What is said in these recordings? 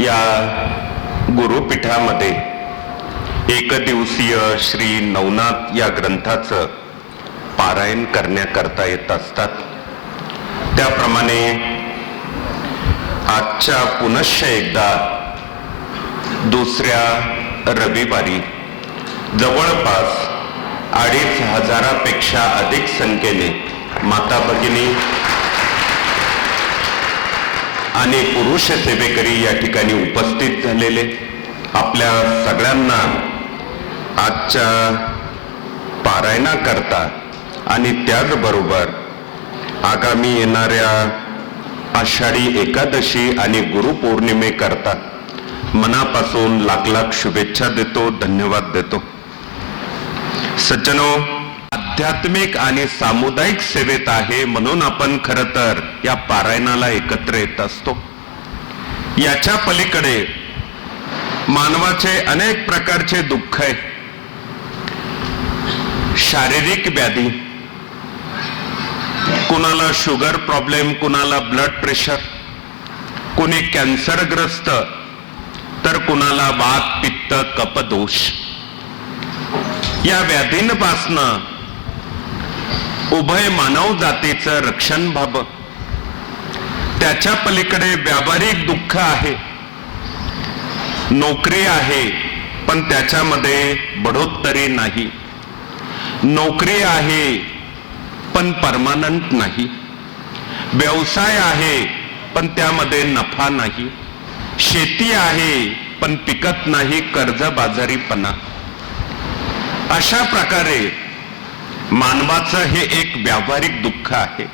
या गुरुपीठामध्ये एकदिवसीय श्री नवनाथ या ग्रंथाचं पारायण करण्याकरता येत असतात. त्याप्रमाणे आजच्या पुनश्च एकदा दुसऱ्या रविवारी जवळपास 2500पेक्षा अधिक संख्येने माता भगिनी आणि पुरुष सेवेकरी या ठिकाणी उपस्थित झालेले आपल्या सगळ्यांना आजच्या पारायणाकरता आणि त्याचबरोबर आगामी येणाऱ्या आषाढी एकादशी आणि गुरुपौर्णिमेकरता मनापासून लाख लाख शुभेच्छा देतो, धन्यवाद देतो. सज्जनो, आध्यात्मिक आणि सामुदायिक सेवेत आहे म्हणून आपण खरं तर या पारायणाला एकत्र येत असतो. याच्या पलीकडे मानवाचे अनेक प्रकारचे दुःख आहे. शारीरिक व्याधी, कुणाला शुगर प्रॉब्लेम, कुणाला ब्लड प्रेशर, कुणी कॅन्सरग्रस्त, तर कुणाला वात पित्त कफदोष. या व्याधींपासनं उभय मानव जातीचं रक्षण व्हावं. त्याच्या पलीकडे व्यावहारिक दुःख आहे. नोकरी आहे पण त्याच्यामध्ये बढोत्तरी नाही. नोकरी आहे पण परमानंट नाही. व्यवसाय आहे पण त्यामध्ये नफा नाही. शेती आहे पण पिकत नाही, कर्जबाजारीपणा. अशा प्रकारे मानवाचं हे एक व्यावहारिक दुःख आहे.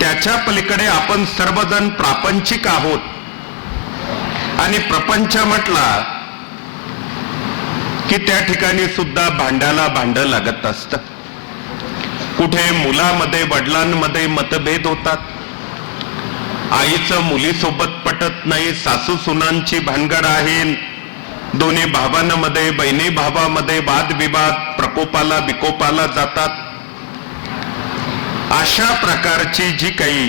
त्याच्या पलीकडे आपण सर्वजण प्रापंचिक आहोत आणि प्रपंच म्हटला की त्या ठिकाणी सुद्धा भांड्याला भांड लागत असतं. कुठे मुलामध्ये वडिलांमध्ये मतभेद होतात, आईचं मुलीसोबत पटत नाही, सासू सुनांची भानगड आहे, दोन्ही भावांमध्ये बहिणी भावामध्ये वादविवाद प्रकोपाला विकोपाला जातात. अशा प्रकारची जी काही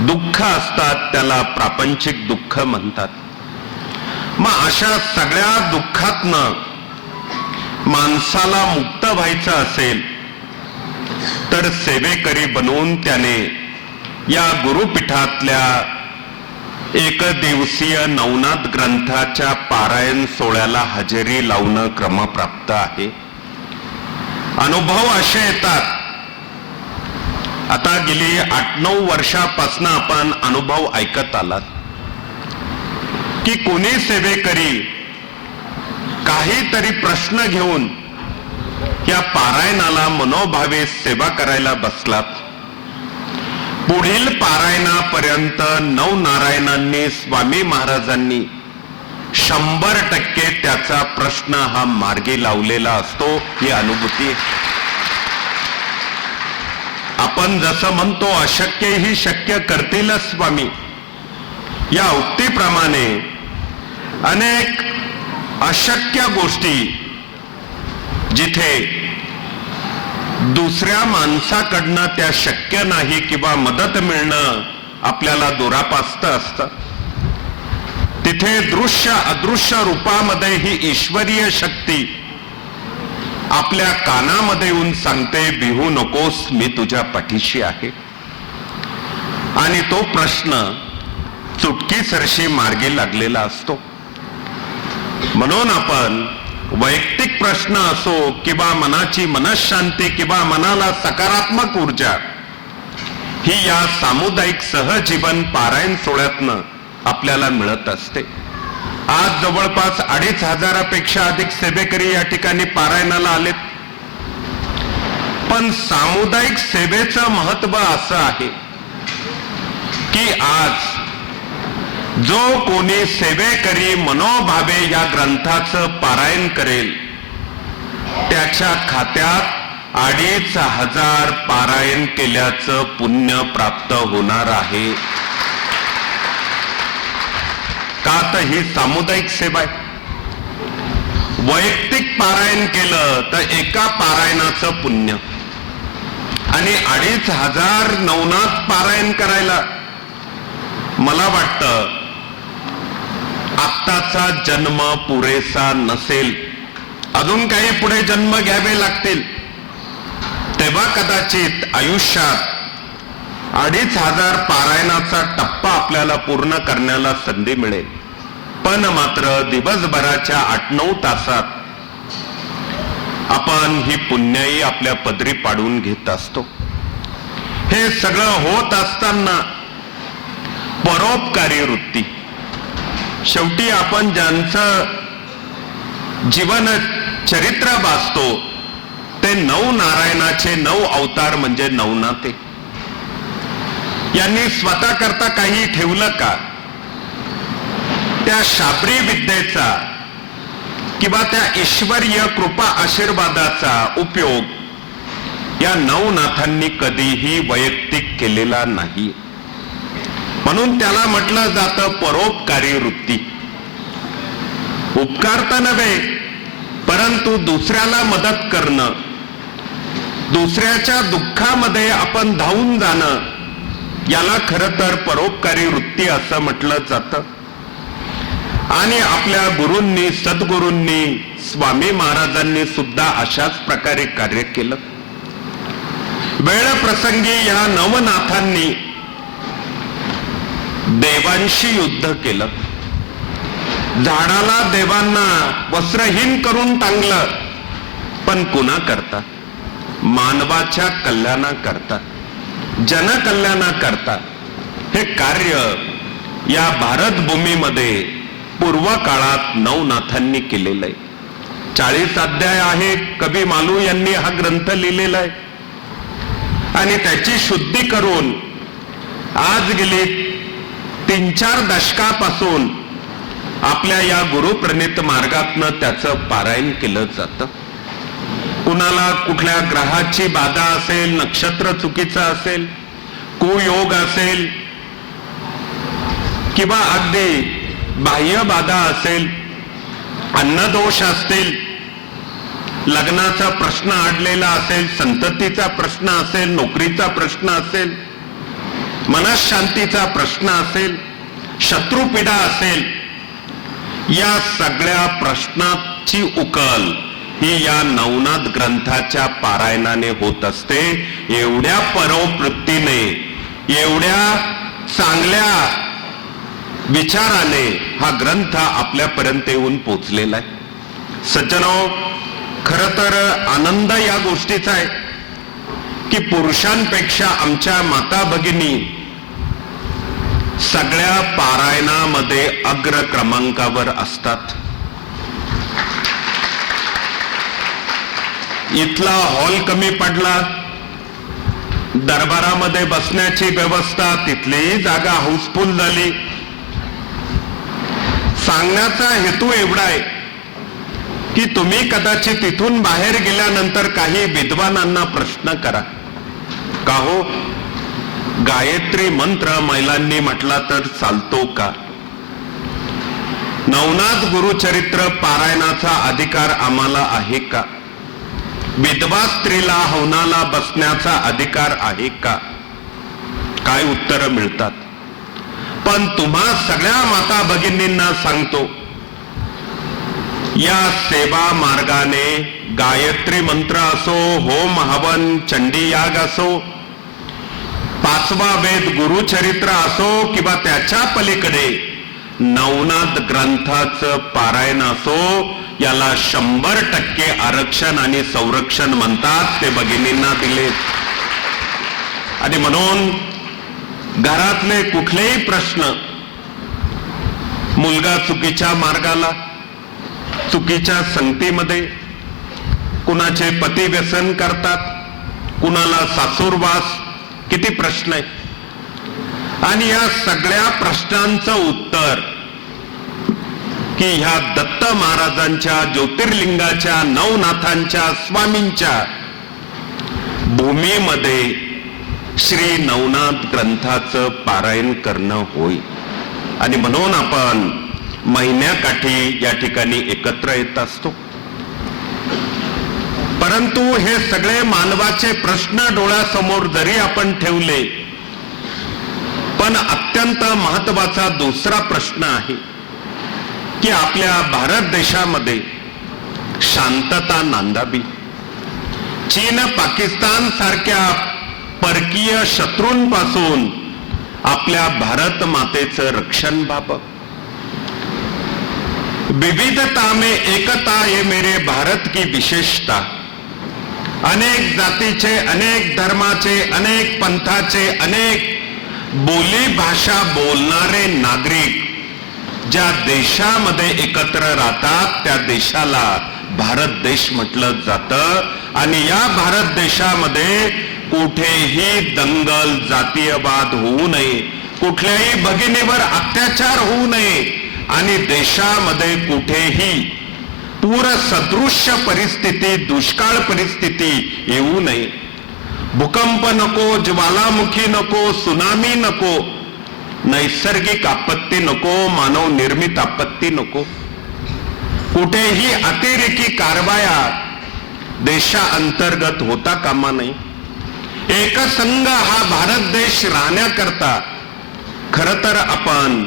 दुःख असतात त्याला प्रापंचिक दुःख म्हणतात. मग अशा सगळ्या दुःखातनं माणसाला मुक्त व्हायचं असेल तर सेवेकरी बनवून त्याने या गुरुपीठातल्या एकदिवसीय नवनाथ ग्रंथाच्या पारायण सोहळ्याला हजेरी लावणं क्रमप्राप्त आहे. अनुभव असे येतात. आता गेली 8-9 वर्षापासून आपण अनुभव ऐकत आलात की कोणी सेवेकरी काहीतरी प्रश्न घेऊन या पारायणाला मनोभावे सेवा करायला बसलात. पुढील पारायणापर्यंत नवनारायणांनी स्वामी महाराजांनी 100% त्याचा प्रश्न हा मार्गी लावलेला असतो. ही अनुभूती. आपण जसं म्हणतो अशक्य ही शक्य करतीलच स्वामी, या उक्तीप्रमाणे अनेक अशक्य गोष्टी जिथे दुसऱ्या माणसाकडनं त्या शक्य नाही किंवा मदत मिळणं आपल्याला दुरापास्त असतं, तिथे दृश्य अदृश्य रूपामध्ये ही ईश्वरीय शक्ती आपल्या कानामध्ये येऊन सांगते, भिवू नकोस, मी तुझ्या पाठीशी आहे. आणि तो प्रश्न चुटकीसरशी मार्गी लागलेला असतो. म्हणून आपण वैयक्तिक प्रश्न असो किंवा मनाची मनःशांती किंवा मनाला सकारात्मक ऊर्जा, ही या सामुदायिक सहजीवन पारायण सोहळ्यातनं आपल्याला मिळत असते. आज जवळपास 2500पेक्षा अधिक सेवेकरी या ठिकाणी पारायणाला आलेत. पण सामुदायिक सेवेचं महत्व असं आहे की आज जो कोणी सेवेकरी मनोभावे या ग्रंथाचं पारायण करेल त्याच्या खात्यात 2500 पारायण केल्याचं पुण्य प्राप्त होणार आहे. का तर ही सामुदायिक सेवा आहे. वैयक्तिक पारायण केलं तर एका पारायणाचं पुण्य आणि 2500 नवनाथ पारायण करायला मला वाटतं आत्ताचा जन्म पुरेसा नसेल, अजून काही पुढे जन्म घ्यावे लागतील, तेव्हा कदाचित आयुष्यात 2500 पारायणाचा टप्पा आपल्याला पूर्ण करण्याला संधी मिळेल. पण मात्र दिवसभराच्या 8-9 तासात आपण ही पुण्याई आपल्या पदरी पाडून घेत असतो. हे सगळं होत असताना परोपकारी वृत्ती, शेवटी आपण ज्यांचं जीवन चरित्र वाचतो ते 9 नारायणाचे 9 अवतार म्हणजे नवनाथे. यांनी स्वतः करता काही ठेवलं का? त्या शाबरी विद्येचा किंवा त्या ईश्वरीय कृपा आशीर्वादाचा उपयोग या नवनाथांनी कधीही वैयक्तिक केलेला नाही. म्हणून त्याला म्हटलं जातं परोपकारी वृत्ती. उपकार तर नव्हे, परंतु दुसऱ्याला मदत करणं, दुसऱ्याच्या दुःखामध्ये आपण धावून जाणं, याला खरं तर परोपकारी वृत्ती असं म्हटलं जातं. आणि आपल्या गुरूंनी, सद्गुरूंनी, स्वामी महाराजांनी सुद्धा अशाच प्रकारे कार्य केलं. वेळ प्रसंगी या नवनाथांनी देवांशी युद्ध केलं. झाडाला देवांना वस्त्रहीन करून टांगलं, पण कुणा करता? मानवाच्या कल्याणाकरता, जनकल्याणाकरता हे कार्य या भारत भूमीमध्ये पूर्व काळात नवनाथांनी केलेलं आहे. 40 अध्याय आहे. कवी मालू यांनी हा ग्रंथ लिहिलेला आहे आणि त्याची शुद्धी करून आज गेली 3-4 दशकापासून आपल्या या गुरुप्रणित मार्गातनं त्याचं पारायण केलं जातं. कुणाला कुठल्या ग्रहाची बाधा असेल, नक्षत्र चुकीचं असेल, कुयोग असेल किंवा अगदी बाह्य बाधा असेल, अन्नदोष असतील, लग्नाचा प्रश्न अडलेला असेल, संततीचा प्रश्न असेल, नोकरीचा प्रश्न असेल, मनःशांतीचा प्रश्न असेल, शत्रुपीडा असेल, या सगळ्या प्रश्नाची उकल ही या नवनाथ ग्रंथाच्या पारायणाने होत असते. एवढ्या परोवृत्तीने, एवढ्या चांगल्या विचाराने हा ग्रंथ आपल्यापर्यंत येऊन पोचलेला आहे. सज्जनो, खरं तर आनंद या गोष्टीचा आहे की पुरुषांपेक्षा आमच्या माता भगिनी सगळ्या पारायणामध्ये अग्र क्रमांकावर असतात. इथला हॉल कमी पडला, दरबारामध्ये बसण्याची व्यवस्था, तिथलीही जागा हाऊसफुल झाली. सांगण्याचा हेतू एवढा आहे की तुम्ही कदाचित तिथून बाहेर गेल्यानंतर काही विद्वानांना प्रश्न करा, का हो गायत्री मंत्र महिलांनी म्हटला तर चालतो का? नवनाथ गुरुचरित्र पारायणाचा अधिकार आम्हाला आहे का? विधवा स्त्रीला हवनाला बसण्याचा अधिकार आहे का? काय उत्तरं मिळतात. पण तुम्हा सगळ्या माता भगिनींना सांगतो, या सेवा मार्गाने गायत्री मंत्र असो, होम हवन चंडी याग असो, 5वा वेद गुरुचरित्र असो किंवा त्याच्या पलीकडे नवनाथ ग्रंथाचं पारायण असो, याला 100% आरक्षण आणि संरक्षण म्हणतात. ते भगिनींना दिले. आणि म्हणून घरातले कुठलेही प्रश्न, मुलगा चुकीच्या मार्गाला, चुकीच्या संगतीमध्ये, कुणाचे पती व्यसन करतात, कुणाला सासूरवास, किती प्रश्न आहे. आणि या सगळ्या प्रश्नांचं उत्तर की ह्या दत्त महाराजांच्या, ज्योतिर्लिंगाच्या, नवनाथांच्या, स्वामींच्या भूमीमध्ये श्री नवनाथ ग्रंथाचं पारायण करणं होय. आणि म्हणून आपण महिन्याकाठी या ठिकाणी एकत्र येत असतो. परंतु हे सगळे मानवाचे प्रश्न डोळ्यासमोर जरी आपण ठेवले, पण अत्यंत महत्वाचा दुसरा प्रश्न आहे की आपल्या भारत देशामध्ये शांतता नांदावी, चीन पाकिस्तान सारख्या परकीय शत्रूंपासून आपल्या भारत मातेचं रक्षण व्हावं. विविधता में एकता ये मेरे भारत की विशेषता. अनेक जातीचे, अनेक धर्माचे, अनेक पंथाचे, अनेक बोली भाषा बोलणारे नागरिक ज्या देशामध्ये एकत्र राहतात त्या देशाला भारत देश म्हटलं जातं. आणि या भारत देशामध्ये कुठेही दंगल, जातीयवाद होऊ नये, कुठल्याही भगिनीवर अत्याचार होऊ नये आणि देशामध्ये कुठेही पूर सदृश्य परिस्थिती, दुष्काळ परिस्थिती येऊ नये. भूकंप नको, ज्वालामुखी नको, सुनामी नको, नैसर्गिक आपत्ती नको, मानव निर्मित आपत्ती नको. कुठेही अतिरेकी कारवाया देशाअंतर्गत होता कामा नये. एकसंघ हा भारत देश राहण्याकरता खरं तर आपण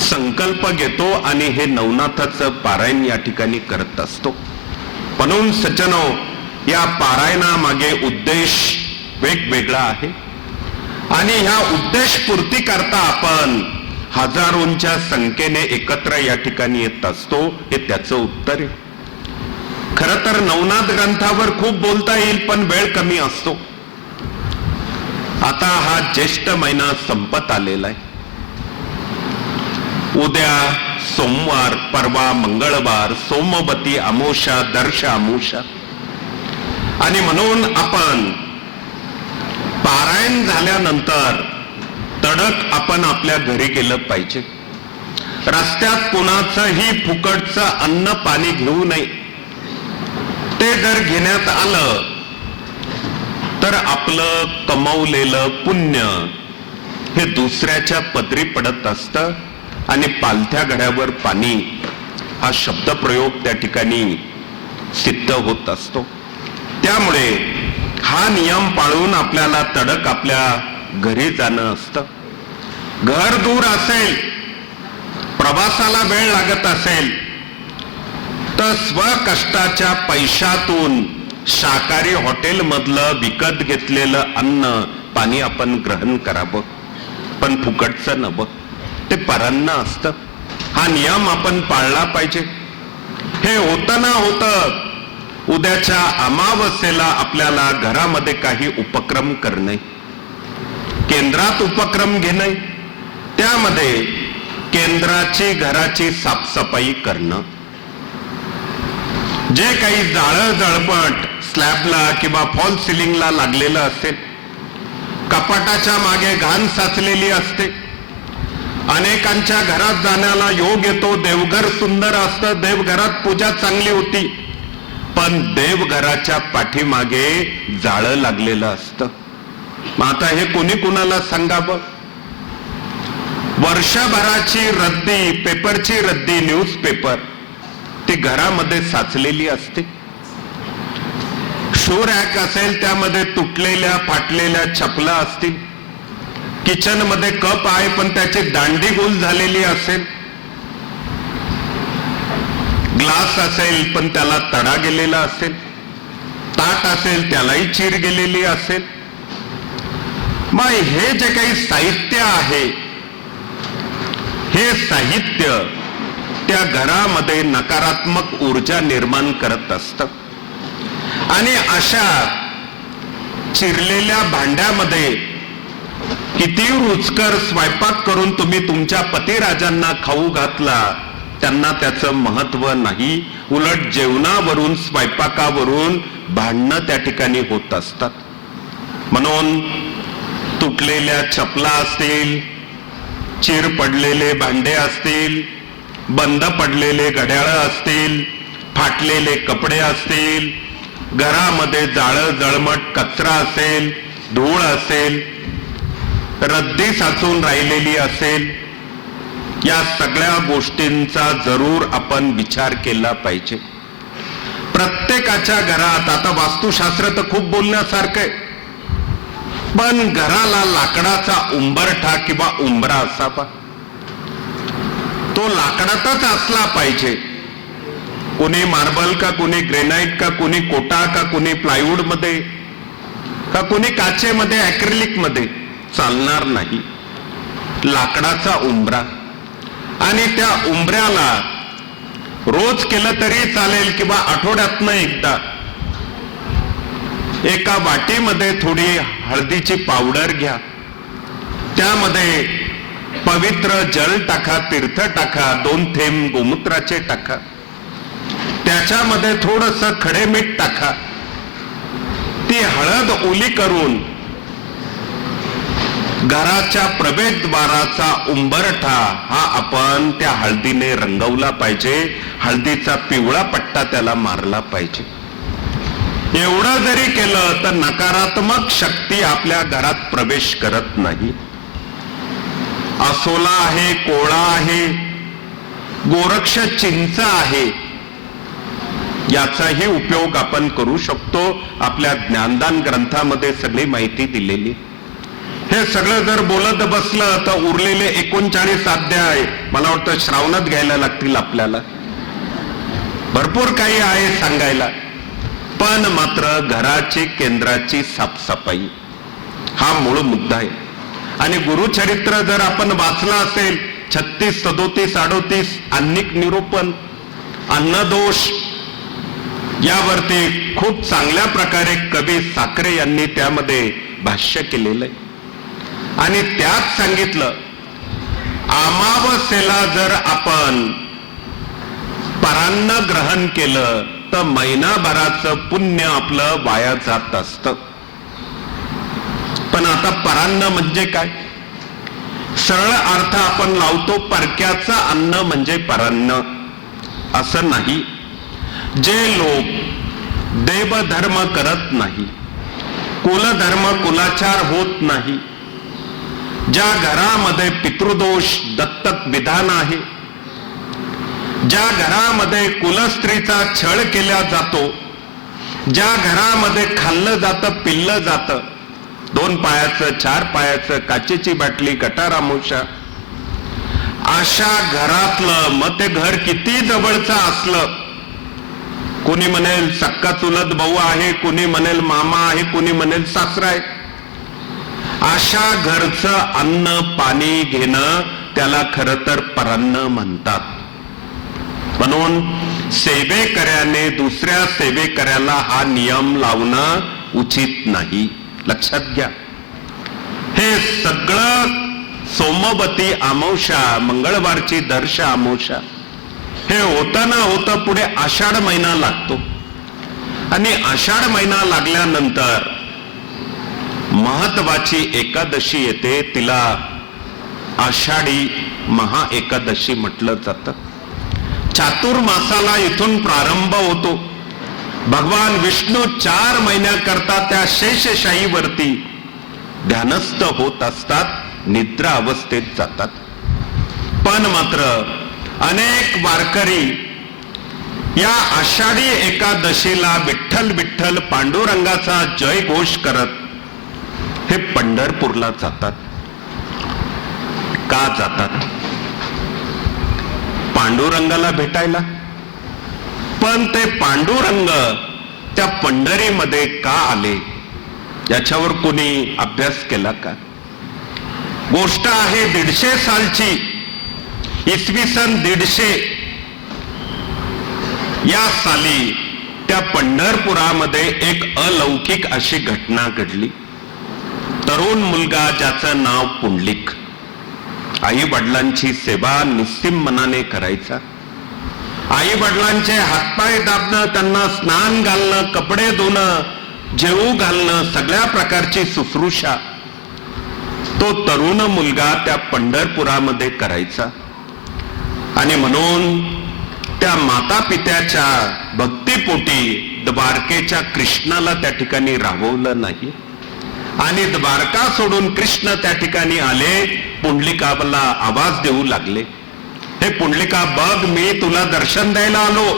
संकल्प घेतो आणि हे नवनाथाचं पारायण या ठिकाणी करत असतो. म्हणून सज्जनो, या पारायणामागे उद्देश वेगवेगळा आहे आणि ह्या उद्देश पूर्ती करता आपण हजारोंच्या संख्येने एकत्र या ठिकाणी येत असतो. हे त्याचं उत्तर आहे. खरं तर नवनाथ ग्रंथावर खूप बोलता येईल पण वेळ कमी असतो. आता हा ज्येष्ठ महिना संपत आलेला आहे. उद्या सोमवार, परवा मंगळवार, सोमवती अमावस्या, दर्श अमावस्या आणि म्हणून आपण पारायण झाल्यानंतर तडक आपण आपल्या घरी गेलं पाहिजे. रस्त्यात कुणाचंही फुकटचं अन्न पाणी घेऊ नये. ते जर घेण्यात आलं तर आपलं कमवलेलं पुण्य हे दुसऱ्याच्या पदरी पडत असतं आणि पालथ्या घड्यावर पाणी हा शब्दप्रयोग त्या ठिकाणी सिद्ध होत असतो. त्यामुळे हा नियम पाळून आपल्याला तडक आपल्या घरी जाणं असतं. घर दूर असेल, प्रवासाला वेळ लागत असेल तर स्वकष्टाच्या पैशातून शाकाहारी हॉटेल मधलं विकत घेतलेलं अन्न पाणी आपण ग्रहण करावं, पण फुकटचं नवं. ते परान्न असतं. हा नियम आपण पाळला पाहिजे. हे होतं ना होतं उद्याच्या अमावस्येला आपल्याला घरामध्ये काही उपक्रम करणे, केंद्रात उपक्रम घेणे, त्यामध्ये केंद्राची घराची साफसफाई करणं. जे काही जाळं जळपट स्लॅबला किंवा फॉल सिलिंगला लागलेलं असेल, कपाटाच्या मागे घाण साचलेली असते, अनेकांच्या घरात जाण्याला योग येतो. देवघर सुंदर असतं, देवघरात पूजा चांगली होती, पण देवघराच्या पाठीमागे जाळं लागलेलं असतं. मग आता हे कोणी कुणाला सांगावं? वर्षभराची रद्दी, पेपरची रद्दी, न्यूजपेपर ती घरामध्ये साचलेली असते. शू रॅक असेल त्यामध्ये तुटलेल्या फाटलेल्या चपला असतील. किचन मध्ये कप आहे पण त्याची दांडी गोल झालेली असेल. ग्लास असेल पण त्याला तडा गेलेला असेल. ताट असेल त्यालाही चीर गेलेली असेल. मग हे जे काही साहित्य आहे, हे साहित्य त्या घरामध्ये नकारात्मक ऊर्जा निर्माण करत असतं. आणि अशा चिरलेल्या भांड्यामध्ये किती रुचकर स्वयंपाक करून तुम्ही तुमच्या पतिराजांना खाऊ घातला, त्यांना त्याचं महत्व नाही. उलट जेवणावरून, स्वयंपाकावरून भांडणं त्या ठिकाणी होत असतात. म्हणून तुटलेल्या चपला असतील, चीर पडलेले भांडे असतील, बंद पडलेले घड्याळं असतील, फाटलेले कपडे असतील, घरामध्ये जाळं जळमट कचरा असेल, धूळ असेल, रद्दी साचून राहिलेली असेल, या सगळ्या गोष्टींचा जरूर आपण विचार केला पाहिजे. प्रत्येकाच्या घरात आता वास्तुशास्त्र तर खूप बोलण्यासारखं आहे, पण घराला लाकडाचा उंबरठा किंवा उंबरा असावा. तो लाकडातच असला पाहिजे. कोणी मार्बल का, कोणी ग्रेनाइट का, कोणी कोटा का, कोणी प्लायवूड मध्ये का, कोणी काचेमध्ये, ऍक्रिलिक मध्ये चालणार नाही. लाकडाचा उंबरा, आणि त्या उंबऱ्याला रोज केलं तरी चालेल किंवा आठवड्यातनं एकदा एका वाटीमध्ये थोडी हळदीची पावडर घ्या, त्यामध्ये पवित्र जल टाका, तीर्थ टाका, 2 थेंब गोमूत्राचे टाका, त्याच्यामध्ये थोडंसं खडे मीठ टाका. ती हळद ओली करून घराच्या प्रवेशद्वाराचा उंबरठा हा आपण त्या हळदीने रंगवला पाहिजे. हळदीचा पिवळा पट्टा त्याला मारला पाहिजे. एवढं जरी केलं तर नकारात्मक शक्ती आपल्या घरात प्रवेश करत नाही. असोला आहे, कोळा आहे, गोरक्ष चिंच आहे, याचाही उपयोग आपण करू शकतो. आपल्या ज्ञानदान ग्रंथामध्ये सगळी माहिती दिलेली. हे सगळं जर बोलत बसलं तर उरलेले 39 अध्याय मला वाटतं श्रावणात घ्यायला लागतील आपल्याला. भरपूर काही आहे सांगायला, पण मात्र घराची केंद्राची साफसफाई हा मूळ मुद्दा आहे. आणि गुरुचरित्र जर आपण वाचलं असेल, 36, 37, 38 अन्निक निरूपण, अन्नदोष यावरती खूप चांगल्या प्रकारे कवी साखरे यांनी त्यामध्ये भाष्य केलेलं आहे. आणि त्यात सांगितलं, अमावस्येला जर आपण परान्न ग्रहण केलं तर महिनाभराचं पुण्य आपलं वाया जात असतं. पण आता परान्न म्हणजे काय? सरळ अर्थ आपण लावतो, परक्याचं अन्न म्हणजे परान्न. असं नाही. जे लोक देवधर्म करत नाही, कुलधर्म कुलाचार होत नाही, ज्या घरामध्ये पितृदोष दत्तक विधान आहे, ज्या घरामध्ये कुलस्त्रीचा छळ केला जातो, ज्या घरामध्ये खाल्लं जातं, पिल्लं जातं, 2 पायाचं 4 पायाचं, काचेची बाटली, गटार आमुषा, अशा घरातलं मग ते घर किती जवळचं असलं, कोणी म्हणेल सक्का चुलत भाऊ आहे, कोणी म्हणेल मामा आहे, कोणी म्हणेल सासरा आहे, अशा घरचं अन्न पाणी घेणं त्याला खरं तर परान्न म्हणतात. म्हणून सेवेकऱ्याने दुसऱ्या सेवेकऱ्याला हा नियम लावणं उचित नाही. लक्षात घ्या. हे सगळं सोमवती अमावस्या, मंगळवारची दर्श अमावस्या, हे होतं ना होतं पुढे आषाढ महिना लागतो. आणि आषाढ महिना लागल्यानंतर महत्वाची एकादशी येते, तिला आषाढी महा एकादशी म्हटलं जातं. चातुर्मासाला इथून प्रारंभ होतो. भगवान विष्णू 4 महिन्याकरता त्या शेषशाहीवरती ध्यानस्थ होत असतात, निद्रा अवस्थेत जातात. पण मात्र अनेक वारकरी या आषाढी एकादशीला विठ्ठल विठ्ठल पांडुरंगाचा जय घोष करत हे पंढरपूरला जातात. का जातात? पांडुरंगाला भेटायला. पण ते पांडुरंग त्या पंढरीमध्ये का आले याच्यावर कोणी अभ्यास केला का? गोष्ट आहे 150 सालची, इसवी सन 150 या साली त्या पंढरपुरामध्ये एक अलौकिक अशी घटना घडली. तरुण मुलगा ज्याचं नाव पुंडलिक, आई वडिलांची सेवा निस्सीम मनाने करायचा. आई वडिलांचे हातपाय दाबणं, त्यांना स्नान घालणं, कपडे धुणं, जेवू घालणं, सगळ्या प्रकारची शुश्रूषा तो तरुण मुलगा त्या पंढरपुरामध्ये करायचा. आणि म्हणून त्या माता पित्याच्या भक्तीपोटी द्वारकेच्या कृष्णाला त्या ठिकाणी राहवलं नाही. आणि द्वारका सोडून कृष्ण त्या ठिकाणी आले, पुंडलिकाला आवाज देऊ लागले, हे पुंडलिका बघ, मी तुला दर्शन द्यायला आलो.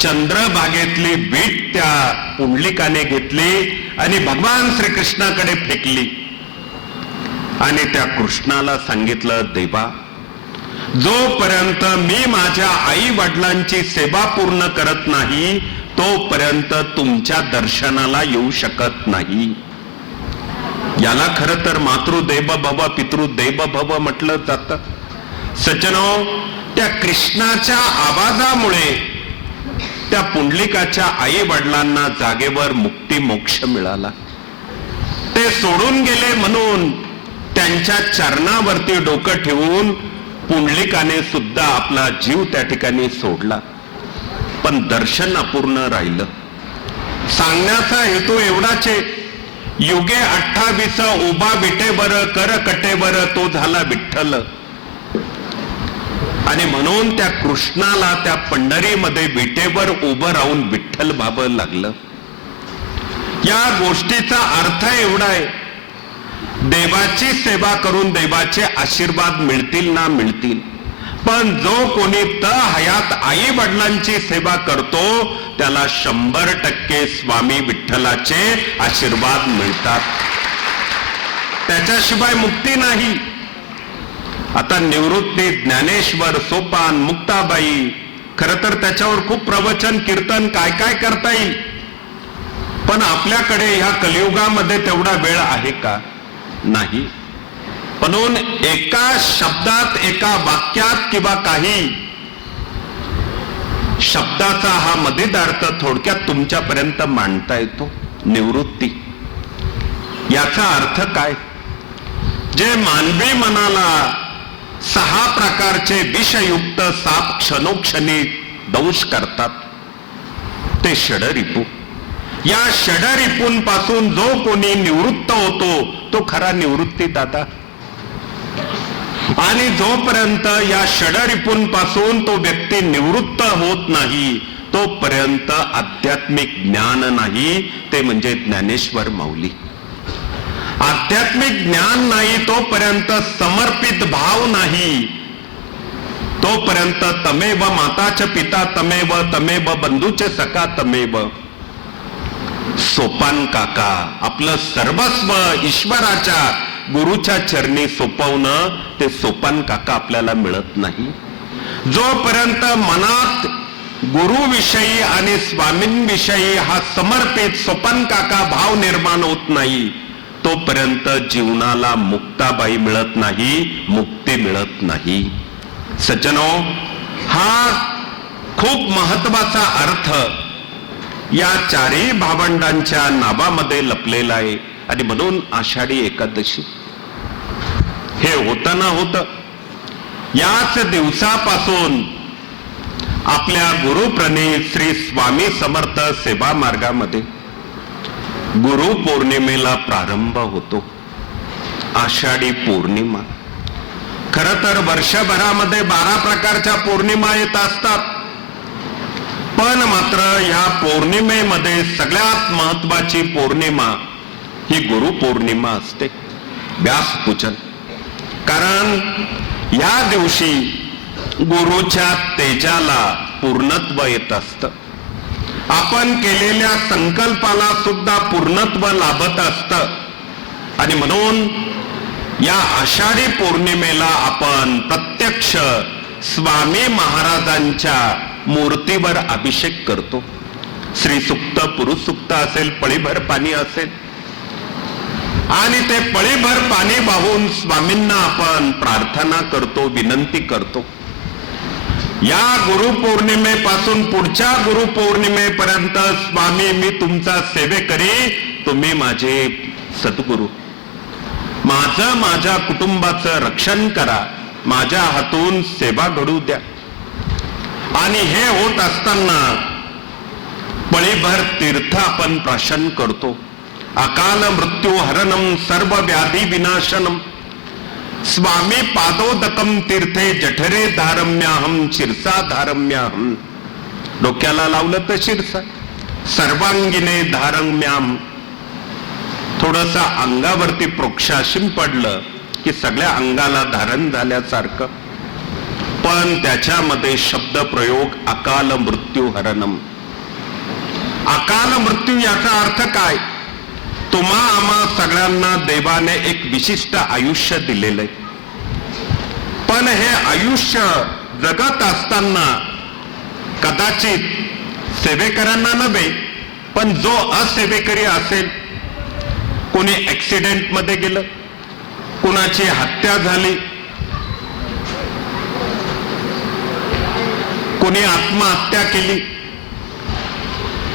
चंद्रभागेतली वीट त्या पुंडलिकाने घेतली आणि भगवान श्रीकृष्णाकडे फेकली. आणि त्या कृष्णाला सांगितलं, देवा जोपर्यंत मी माझ्या आई वडिलांची सेवा पूर्ण करत नाही तोपर्यंत तुमच्या दर्शनाला येऊ शकत नाही. याला खरं तर मातृदेव भव पितृदेव भव म्हटलं जातं. सज्जनो, त्या कृष्णाच्या आवाजामुळे त्या पुंडलिकाच्या आई वडिलांना जागेवर मुक्ती मोक्ष मिळाला. ते सोडून गेले म्हणून त्यांच्या चरणावरती डोकं ठेवून पुंडलिकाने सुद्धा आपला जीव त्या ठिकाणी सोडला. पण दर्शन अपूर्ण राहिलं. सांगण्याचा हेतू एवढाच आहे, युगे 28 उभा विटेवर कर कटेवर तो झाला विठ्ठल. आणि म्हणून त्या कृष्णाला त्या पंढरीमध्ये विटेवर उभं राहून विठ्ठल व्हावं लागलं. या गोष्टीचा अर्थ एवढा आहे, देवाची सेवा करून देवाचे आशीर्वाद मिळतील ना मिळतील, पण जो कोणी हयात आई वडिलांची सेवा करतो त्याला 100% स्वामी विठ्ठलाचे आशीर्वाद मिळतात. त्याच्याशिवाय मुक्ती नाही. आता निवृत्ती, ज्ञानेश्वर, सोपान, मुक्ताबाई, खरं तर त्याच्यावर खूप प्रवचन कीर्तन काय काय करता येईल, पण आपल्याकडे ह्या कलियुगामध्ये तेवढा वेळ आहे का? नाही. म्हणून एका शब्दात, एका वाक्यात किंवा काही शब्दाचा हा मध्येदार्थ थोडक्यात तुमच्यापर्यंत मांडता येतो. निवृत्ती याचा अर्थ काय? जे मानवी मनाला 6 प्रकारचे विषयुक्त साप क्षणोक्षणी दंश करतात ते षडरिपू. या षडरिपूंपासून जो कोणी निवृत्त होतो तो खरा निवृत्तीदाता. आणि जोपर्यंत या षडरिपूंपासून तो व्यक्ती निवृत्त होत नाही तोपर्यंत आध्यात्मिक ज्ञान नाही, ते म्हणजे ज्ञानेश्वर माऊली. आध्यात्मिक ज्ञान नाही तोपर्यंत समर्पित भाव नाही, तोपर्यंत तमेव माताच पिता तमेव, तमेव बंधूचे सखा तमेव. सोपान काका आपलं सर्वस्व ईश्वराच्या गुरुच्या चरणी सोपवणं, ते सोपान काका आपल्याला मिळत नाही. जोपर्यंत मनात गुरुविषयी आणि स्वामींविषयी हा समर्पित सोपान काका भाव निर्माण होत नाही तोपर्यंत जीवनाला मुक्ताबाई मिळत नाही, मुक्ती मिळत नाही. सज्जनो, हा खूप महत्वाचा अर्थ या 4ही भावंडांच्या नावामध्ये लपलेला आहे. आणि म्हणून आषाढी एकादशी हे होतं ना होतं. याच दिवसापासून आपल्या गुरुप्रणीत श्री स्वामी समर्थ सेवा मार्गामध्ये गुरु पौर्णिमेला प्रारंभ होतो. आषाढी पौर्णिमा. खरं तर वर्षभरामध्ये 12 प्रकारच्या पौर्णिमा येत असतात, पण मात्र या पौर्णिमेमध्ये सगळ्यात महत्वाची पौर्णिमा ही गुरु पौर्णिमा असते, व्यासपूजन. कारण या दिवशी गुरुच्या तेजाला पूर्णत्व येत असतं. आपण केलेल्या संकल्पाला सुद्धा पूर्णत्व लाभत असतं. आणि म्हणून या आषाढी पौर्णिमेला आपण प्रत्यक्ष स्वामी महाराजांच्या मूर्तीवर अभिषेक करतो. श्री सुक्त, पुरुष सुक्त असेल, पळीभर पाणी असेल, आणि ते पळीभर पाणी वाहून स्वामींना आपण प्रार्थना करतो, विनंती करतो. या गुरुपौर्णिमेपासून पुढच्या गुरुपौर्णिमेपर्यंत स्वामी मी तुमचा सेवेकरी, तुम्ही माझे सद्गुरू. माझं, माझ्या कुटुंबाचं रक्षण करा, माझ्या हातून सेवा घडू द्या. आणि हे होत असताना पळीभर तीर्थ आपण प्राशन करतो. अकाल मृत्यू हरणम सर्व व्याधी विनाशनम स्वामी पादोदकम तीर्थे जठरे धारम्याहम शिरसा धारम्याहम. डोक्याला लावलं तर शिरसा, सर्वांगीने धारम्याम. थोडस अंगावरती प्रोक्षाशीन पडलं की सगळ्या अंगाला धारण झाल्यासारखं. पण त्याच्यामध्ये शब्द प्रयोग अकाल मृत्यू हरणम. अकाल मृत्यू याचा अर्थ काय? तुम्हा आम्हा सगळ्यांना देवाने एक विशिष्ट आयुष्य दिलेलं आहे, पण हे आयुष्य जगत असताना कदाचित सेवेकऱ्यांना नव्हे, पण जो असेवेकरी असेल, कोणी ऍक्सिडेंट मध्ये गेलं, कुणाची हत्या झाली, कोणी आत्महत्या केली,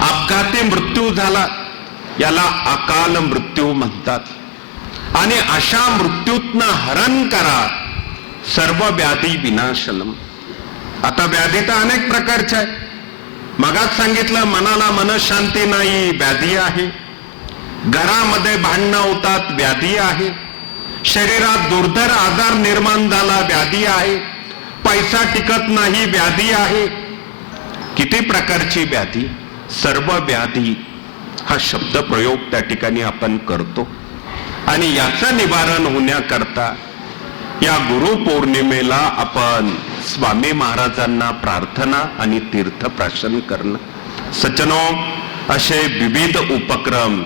अपघाती मृत्यू झाला, याला अकाल मृत्यू म्हणतात। आणि अशा मृत्यूतनं हरण करा सर्व व्याधी विनाशनम। आता व्याधी तर अनेक प्रकारच्या आहे, मगाच सांगितलं मनाला मनशांती नाही, व्याधी आहे। घरामध्ये भांडणं होतात, व्याधी आहे। शरीरात दुर्धर आजार निर्माण झाला, व्याधी आहे। पैसा टिकत नाही, व्याधी आहे। किती प्रकारची व्याधी, सर्व व्याधी हा शब्द प्रयोग त्या ठिकाणी आपण करतो। आणि याचं निवारण होण्याकरता या गुरुपौर्णिमेला आपण स्वामी महाराजांना प्रार्थना आणि तीर्थप्राशन करणं। सज्जनो, असे विविध उपक्रम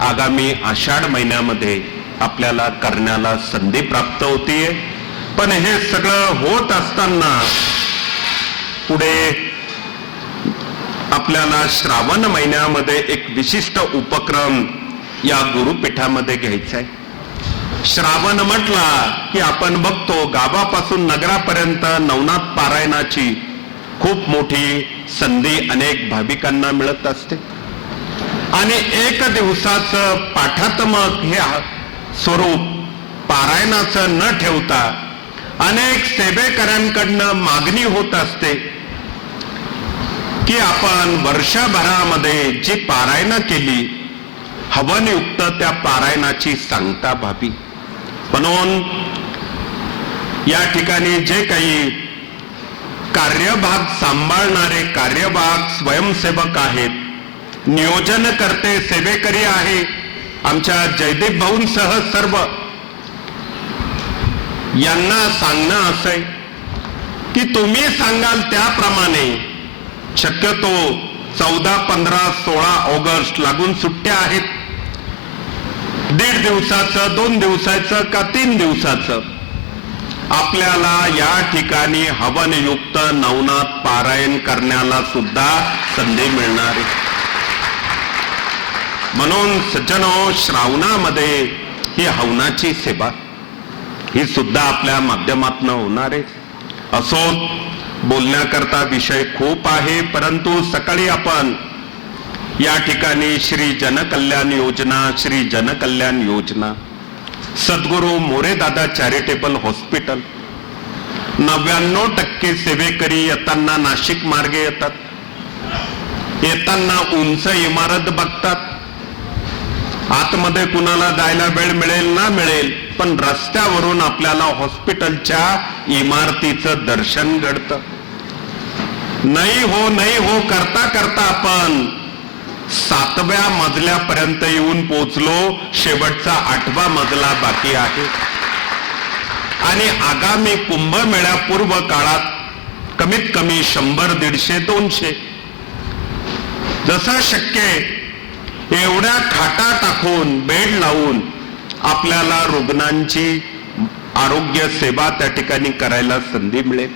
आगामी आषाढ महिन्यामध्ये आपल्याला करण्याला संधी प्राप्त होतीये। पण हे सगळं होत असताना पुढे आपल्याला श्रावण महिन्यामध्ये एक विशिष्ट उपक्रम या गुरुपीठामध्ये घ्यायचा आहे। श्रावण म्हटला की आपण बघतो गावापासून नगरापर्यंत नवनाथ पारायणाची खूप मोठी संधी अनेक भाविकांना मिळत असते। आणि एक दिवसाचं पाठात्मक हे स्वरूप पारायणाचं न ठेवता अनेक सेवेकऱ्यांकडनं मागणी होत असते की आपण वर्षभरामध्ये जी पारायणं केली हवनयुक्त त्या पारायणाची सांगता व्हावी। म्हणून या ठिकाणी जे काही कार्यभाग सांभाळणारे कार्यभाग स्वयंसेवक आहेत, नियोजनकर्ते सेवेकरी आहे, आमच्या जयदीप भाऊंसह सर्व यांना सांगणं असं आहे की तुम्ही सांगाल त्याप्रमाणे शक्यतो 14, 15, 16 ऑगस्ट लागून सुट्ट्या आहेत, 1.5 दिवसाचं, 2 दिवसाचं का 3 दिवसाचं आपल्याला या ठिकाणी हवनयुक्त नवनाथ पारायण करण्याला सुद्धा संधी मिळणार आहे। म्हणून सज्जनो, श्रावणामध्ये ही हवनाची सेवा ही सुद्धा आपल्या माध्यमातून होणार आहे। असो, बोलण्याकरता विषय खूप आहे, परंतु सकाळी आपण या ठिकाणी श्री जनकल्याण योजना सद्गुरू मोरेदादा चॅरिटेबल हॉस्पिटल 99% सेवेकरी येताना नाशिक मार्गे येतात, येताना उंच इमारत बघतात, आतमध्ये कुणाला जायला वेळ मिळेल ना मिळेल, पण रस्त्यावरून आपल्याला हॉस्पिटलच्या इमारतीचं दर्शन घडतं। नाही हो करता करता आपण 7व्या मजल्यापर्यंत येऊन पोहोचलो, शेवटचा 8वा मजला बाकी आहे। आणि आगामी कुंभमेळ्यापूर्व काळात कमीत कमी 100, 150, 200 जसं शक्य आहे एवढ्या खाटा टाकून बेड लावून आपल्याला रुग्णांची आरोग्य सेवा त्या ठिकाणी करायला संधी मिळेल।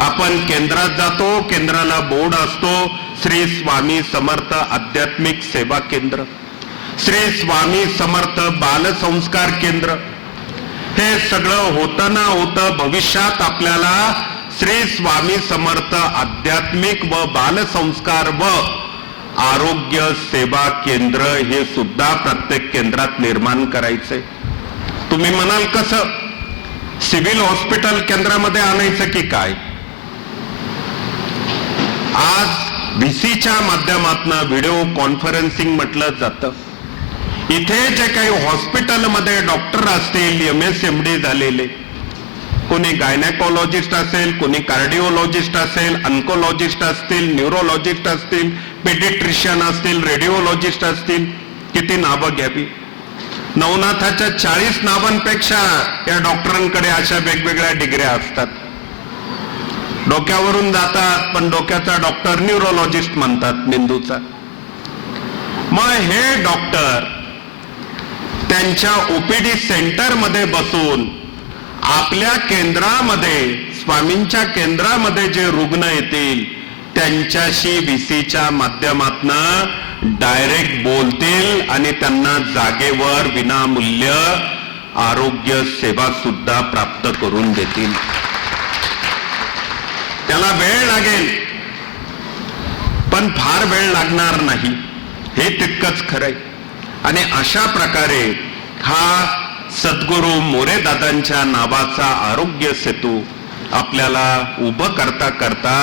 आपण केंद्रात जातो, केंद्राला बोर्ड असतो, श्री स्वामी समर्थ आध्यात्मिक सेवा केंद्र, श्री स्वामी समर्थ बालसंस्कार केंद्र, हे सगळं होतं ना होतं भविष्यात आपल्याला श्री स्वामी समर्थ आध्यात्मिक व बालसंस्कार व आरोग्य सेवा केंद्र हे सुद्धा प्रत्येक केंद्रात निर्माण करायचंय। तुम्ही म्हणाल कसं, सिव्हिल हॉस्पिटल केंद्रामध्ये आणायचं की काय? आज व्हीसीच्या माध्यमातून व्हिडिओ कॉन्फरन्सिंग म्हटलं जातं। इथे जे काही हॉस्पिटलमध्ये डॉक्टर असतील, MSMD झालेले, कोणी गायनेकोलॉजिस्ट असेल, कोणी कार्डिओलॉजिस्ट असेल, ऑन्कोलॉजिस्ट असतील, न्यूरोलॉजिस्ट असतील, पेडिट्रिशियन असतील, रेडिओलॉजिस्ट असतील, किती नावं घ्यावी? नवनाथाच्या 40 नावांपेक्षा या डॉक्टरांकडे अशा वेगवेगळ्या डिग्र्या असतात। डोक्यावरून जातात, पण डोक्याचा डॉक्टर न्यूरोलॉजिस्ट म्हणतात, मेंदूचा। मग हे डॉक्टर त्यांच्या OPD सेंटर मध्ये बसून आपल्या केंद्रामध्ये, स्वामींच्या केंद्रामध्ये जे रुग्ण येतील त्यांच्याशी VCच्या माध्यमातनं डायरेक्ट बोलतील आणि त्यांना जागेवर विनामूल्य आरोग्य सेवा सुद्धा प्राप्त करून देतील. त्याला वेळ लागेल, पण फार वेळ लागणार नाही, हे तितकंच खरंय. आणि अशा प्रकारे हा सद्गुरू मोरे दादांच्या नावाचा आरोग्य सेतू आपल्याला उभं करता करता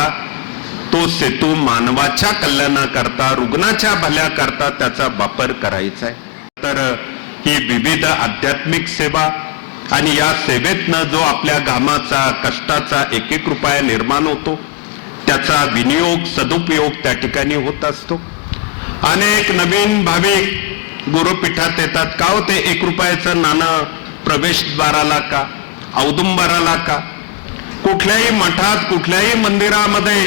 तो सेतू मानवाच्या कल्याणाकरता, रुग्णाच्या भल्याकरता त्याचा वापर करायचा आहे. तर ही विविध आध्यात्मिक सेवा आणि या सेवेतनं जो आपल्या घामाचा, कष्टाचा एक एक रुपया निर्माण होतो त्याचा विनियोग, सदुपयोग त्या ठिकाणी होत असतो. अनेक नवीन भाविक गुरुपीठात येतात. का होते 1 रुपयाचं नाणं प्रवेशद्वाराला का, औदुंबराला का? कुठल्याही मठात, कुठल्याही मंदिरामध्ये,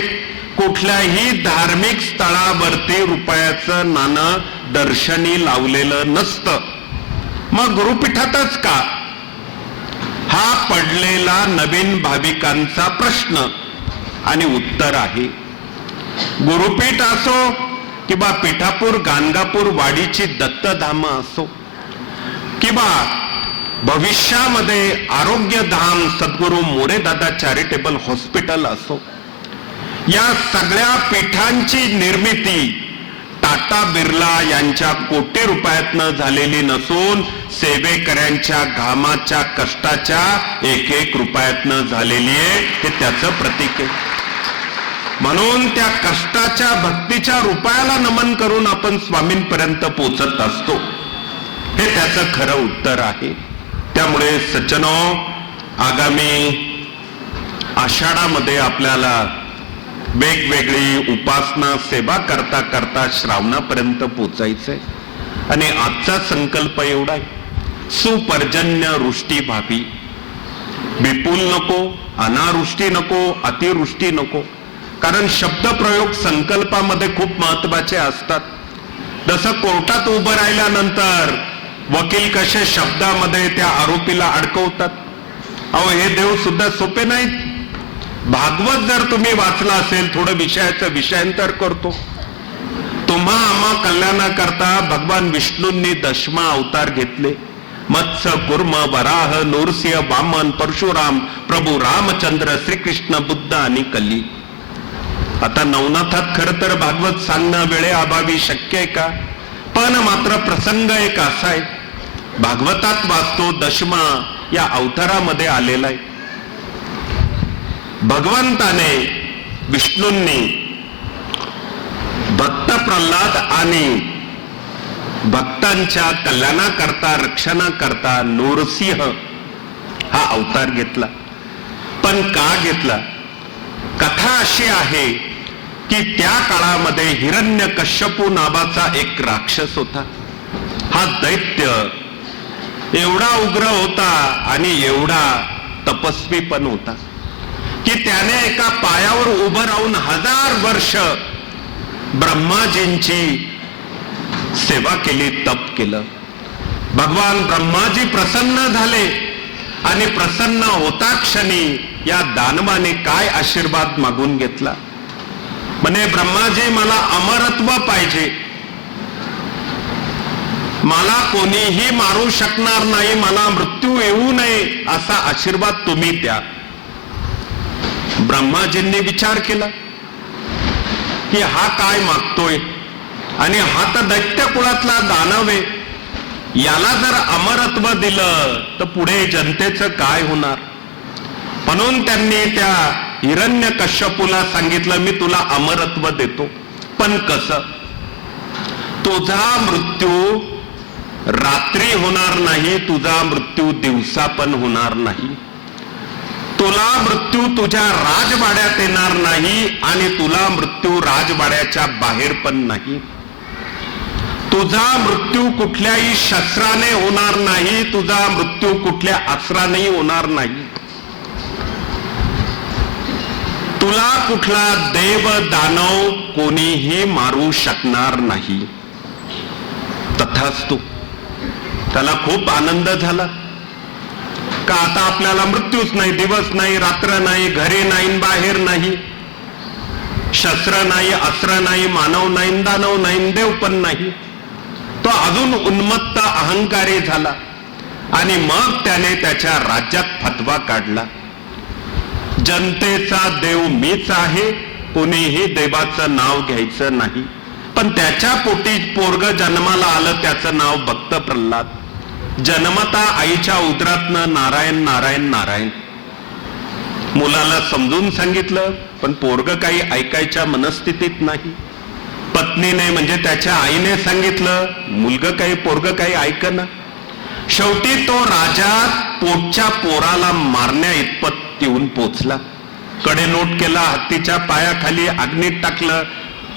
कुठल्याही धार्मिक स्थळावरती रुपयाचं नाणं दर्शनी लावलेलं नसतं. मग गुरुपीठातच का? हा पडलेला नवीन भाविकांचा प्रश्न आणि उत्तर आहे. गुरुपीठ असो किंवा पिठापूर, गाणगापूर, वाडीची दत्तधाम असो किंवा भविष्यामध्ये आरोग्यधाम सद्गुरू मोरेदादा चॅरिटेबल हॉस्पिटल असो, या सगळ्या पीठांची निर्मिती टाटा बिर्ला यांच्या कोटी रुपयातनं झालेली नसून सेवेकऱ्यांच्या घामाच्या, कष्टाच्या एक एक रुपयातनं झालेली आहे. हे त्याचं प्रतीक आहे. म्हणून त्या कष्टाच्या, भक्तीच्या रुपयाला नमन करून आपण स्वामींपर्यंत पोचत असतो, हे त्याचं खरं उत्तर आहे. त्यामुळे सज्जनो, आगामी आषाढामध्ये आपल्याला वेगवेगळी उपासना, सेवा करता करता श्रावणापर्यंत पोचायचंय. आणि आजचा संकल्प एवढा आहे, सुपर्जन्य वृष्टी व्हावी. विपुल नको, अनावृष्टी नको, अतिवृष्टी नको. कारण शब्दप्रयोग संकल्पामध्ये खूप महत्वाचे असतात. जसं कोर्टात उभं राहिल्यानंतर वकील कसे शब्दामध्ये त्या आरोपीला अडकवतात, अहो हे देव सुद्धा सोपे नाहीत. भागवत जर तुम्ही वाचला असेल, थोडं विषयाचं विषयांतर करतो. तुम्हा आम्हा कल्याणाकरता भगवान विष्णूंनी दशमा अवतार घेतले. मत्स्य, कुर्म, वराह, नृसिंह, वामन, परशुराम, प्रभू रामचंद्र, श्रीकृष्ण, बुद्ध आणि कली. आता नवनाथात खरं तर भागवत सांगणं वेळेअभावी शक्य आहे का? पण मात्र प्रसंग एक असा आहे, भागवतात वाचतो दशमा या अवतारामध्ये आलेला आहे. भगवंताने, विष्णूंनी भक्त प्रल्हाद आणि भक्तांच्या कल्याणाकरता, रक्षणाकरता नृसिंह हा अवतार घेतला. पण का घेतला? कथा अशी आहे की त्या काळामध्ये हिरण्यकश्यपू नावाचा एक राक्षस होता. हा दैत्य एवढा उग्र होता आणि एवढा तपस्वी पण होता की त्याने एका पायावर उभं राहून 1000 वर्ष ब्रह्माजींची सेवा केली, तप केलं. भगवान ब्रह्माजी प्रसन्न झाले आणि प्रसन्न होता क्षणी या दानवाने काय आशीर्वाद मागून घेतला? म्हणे, ब्रह्माजी मला अमरत्व पाहिजे, मला कोणीही मारू शकणार नाही, मला मृत्यू येऊ नये असा आशीर्वाद तुम्ही द्या. ब्रह्माजींनी विचार केला की हा काय मागतोय, आणि हा तर दैत्य कुळातला दानव आहे, याला जर अमरत्व दिलं तर पुढे जनतेचं काय होणार? म्हणून त्यांनी त्या हिरण्यकश्यपूला सांगितलं, मी तुला अमरत्व देतो, पण कसं? तुझा मृत्यू रात्री होणार नाही, तुझा मृत्यू दिवसा पण होणार नाही. तुला मृत्यू तुझ्या राजवाड्यात येणार नाही आणि तुला मृत्यू राजवाड्याच्या बाहेर पण नाही. तुझा मृत्यू कुठल्याही शस्त्राने होणार नाही, तुझा मृत्यू कुठल्या अस्त्रानेही होणार नाही. तुला कुठला देव दानव कोणीही मारू शकणार नाही. तथास्तु. त्याला खूप आनंद झाला. का आता आपल्याला मृत्यूच नाही, दिवस नाही, रात्र नाही, घरी नाही, बाहेर नाही, शस्त्र नाही, अस्त्र नाही, मानव नाही, दानव नाही, देव पण नाही. तो अजून उन्मत्त अहंकारी झाला आणि मग त्याने त्याच्या राज्यात फतवा काढला, जनतेचा देव मीच आहे, कोणीही देवाचं नाव घ्यायचं नाही. पण त्याच्या पोटी पोरग जन्माला आलं, त्याचं नाव भक्त प्रल्हाद. जन्मता आईच्या उदरातनं नारायण नारायण नारायण. मुलाला समजून सांगितलं, पण पोरग काही ऐकायच्या मनस्थितीत नाही. पत्नीने म्हणजे त्याच्या आईने सांगितलं, मुलग काही पोरग काही ऐकना. शेवटी तो राजा पोटच्या पोराला मारण्या इतपत येऊन पोचला. कडेलोट केला, हत्तीच्या पायाखाली अग्नीत टाकलं.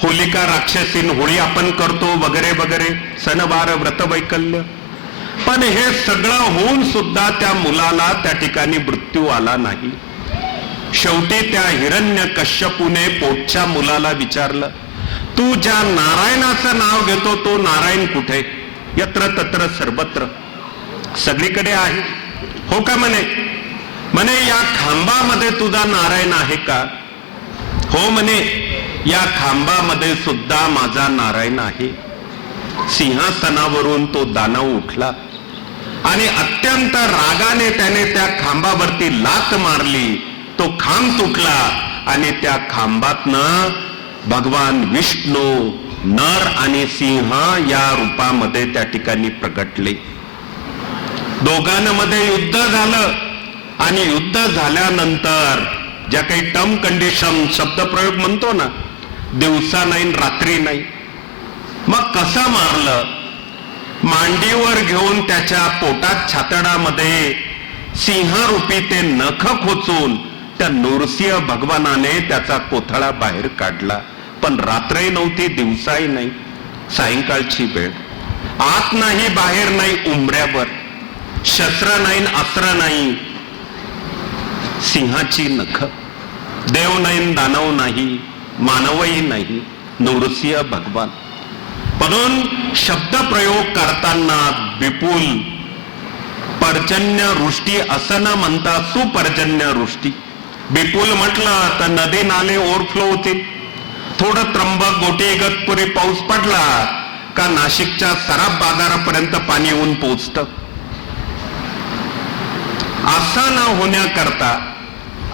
होलिका राक्षसीन होळी आपण करतो वगैरे वगैरे, सणवार व्रतवैकल्य. पण हे सगळं होऊन सुद्धा त्या मुलाला त्या ठिकाणी मृत्यू आला नाही. शेवटी त्या हिरण्यकश्यपूने पोटच्या मुलाला विचारलं, तू ज्या नारायणाचं नाव घेतो तो नारायण कुठे? यत्र तत्र सर्वत्र, सगळीकडे आहे. हो का म्हणे? म्हणे या खांबामध्ये तुझा नारायण आहे का? हो म्हणे, या खांबामध्ये सुद्धा माझा नारायण आहे. सिंहासनावरून तो दानव उठला आणि अत्यंत रागाने त्याने त्या खांबावरती लाथ मारली. तो खांब तुटला आणि त्या खांबातनं भगवान विष्णू नर आणि सिंह या रूपामध्ये त्या ठिकाणी प्रगटले. दोघांमध्ये युद्ध झालं आणि युद्ध झाल्यानंतर ज्या काही टर्म कंडिशन शब्दप्रयोग म्हणतो ना, दिवसा नाही रात्री नाही. मग कसं मारलं? मांडीवर घेऊन त्याच्या पोटात छातडामध्ये सिंहरूपी ते नख खोचून त्या नृसिंह भगवानाने त्याचा कोथळा बाहेर काढला. पण रात्रही नव्हती, दिवसाही नाही, सायंकाळची वेळ. आत नाही, बाहेर नाही, उंबऱ्यावर. शस्त्र नाही, अस्त्र नाही, सिंहाची नख. देव नाही, दानव नाही, मानवही नाही, नृसिंह भगवान. म्हणून शब्दप्रयोग करताना विपुल पर्जन्य वृष्टी असं न म्हणता सुपर्जन्य वृष्टी. विपुल म्हटलं तर नदी नाले ओव्हरफ्लो होतील. थोडं त्र्यंबक गोटी इगतपुरी पाऊस पडला का नाशिकच्या सराफ बाजारापर्यंत पाणी येऊन पोचतं. असं न होण्याकरता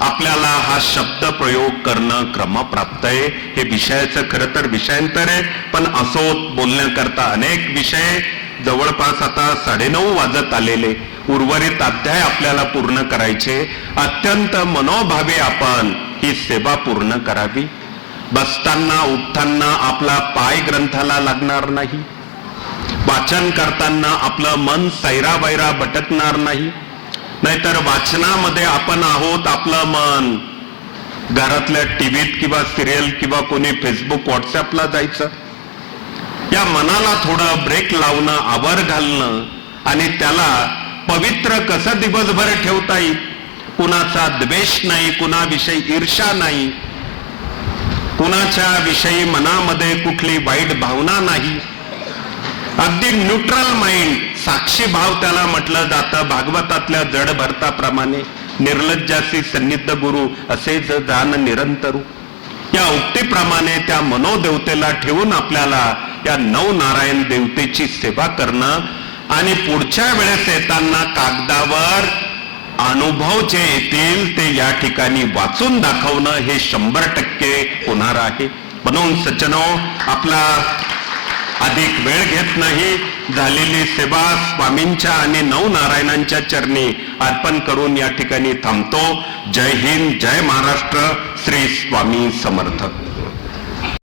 आपल्याला हा शब्द प्रयोग करणं क्रमप्राप्त आहे. हे विषयाचं खरं तर विषयांतर आहे, पण असोत बोलण्याकरता अनेक विषय. जवळपास आता 9:30 वाजत आलेले. उर्वरित अध्याय आपल्याला पूर्ण करायचे. अत्यंत मनोभावे आपण ही सेवा पूर्ण करावी. बसताना उठताना आपला पाय ग्रंथाला लागणार नाही. वाचन करताना आपलं मन सैरा वैरा भटकणार नाही. नाहीतर वाचनामध्ये आपण आहोत, आपलं मन घरातल्या टीव्हीत किंवा सिरियल किंवा कोणी फेसबुक व्हॉट्सअपला जायचं. या मनाला थोडं ब्रेक लावणं, आवर घालणं आणि त्याला पवित्र कसं दिवसभर ठेवता येईल. कुणाचा द्वेष नाही, कुणाविषयी ईर्ष्या नाही, कुणाच्या विषयी मनामध्ये कुठली वाईट भावना नाही. अगदी न्यूट्रल माइंड, साक्षी भाव त्याला म्हटलं जातं. भागवतातल्या जड भरताप्रमाणे निर्लज्जासी सन्निध गुरु असेच जाण निरंतरू. या उक्तीप्रमाणे त्या मनोदेवतेला ठेवून आपल्याला या नवनारायण देवतेची सेवा करणं आणि पुढच्या वेळेस येताना कागदावर अनुभव जे येतील ते या ठिकाणी वाचून दाखवणं हे 100% होणार आहे. म्हणून सज्जनो, आपला अधिक वेळ घेत नाही. झालेली सेवा स्वामींच्या आणि नवनारायणांच्या चरणी अर्पण करून या ठिकाणी थांबतो. जय हिंद, जय महाराष्ट्र. श्री स्वामी समर्थ.